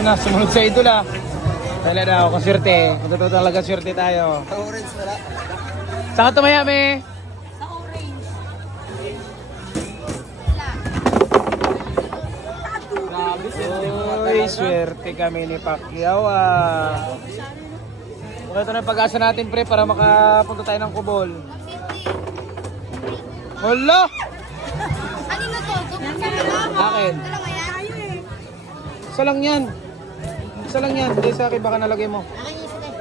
na, sumunod sa idol ah. Dala na ako, swerte. Totoo talaga swerte tayo. Sa orange wala. Saan ka tumaya, me? Sa orange. Uy, swerte kami ni Pacquiao ah. Okay, ito na yung pag-asa natin pre para makapunta tayo ng Kubol. Hala! Ano na to? Akin. Dalawa yan? Isa lang yan. Isa lang yan. Hindi sa akin baka nalagay mo. Akin yung isa tayo.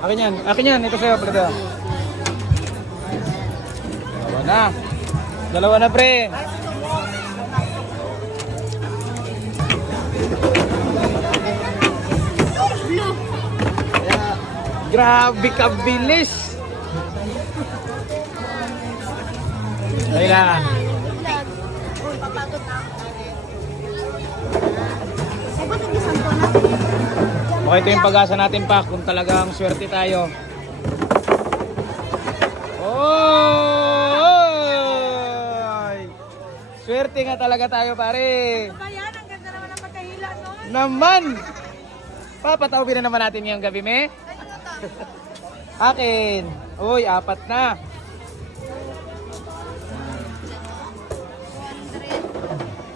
Akin yan. Akin yan. Ito sa'yo. Pala. Dalawa na. Dalawa na pre. Blue. Grabe ka bilis. Ayun na. Uy, papagod na ako. Ay, ba't nag-isang ko na? Okay, ito yung pag-asa natin pa kung talagang swerte tayo. Oh! Swerte nga talaga tayo pare. Ayan, ang ganda naman ang pagkahila nun. Naman! Papatawin na naman natin ngayong gabi, me. Akin. Uy, 4 na.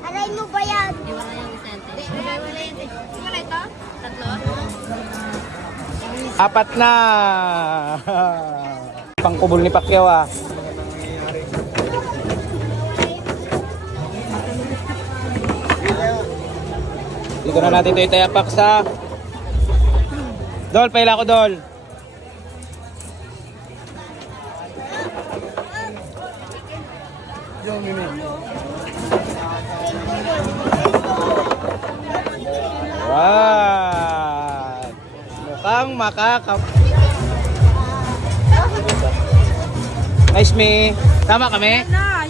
Aray mo ba yan? Di wala yung isente. Di, wala yan. Wala ito? Tatlo? 4 na. Pangkubol ni Pacquiao ah. Dito na natin ito itayapak sa Dol, paila ko Dol. Wow! Mukhang makakap... Nice me. Tama kami? Na,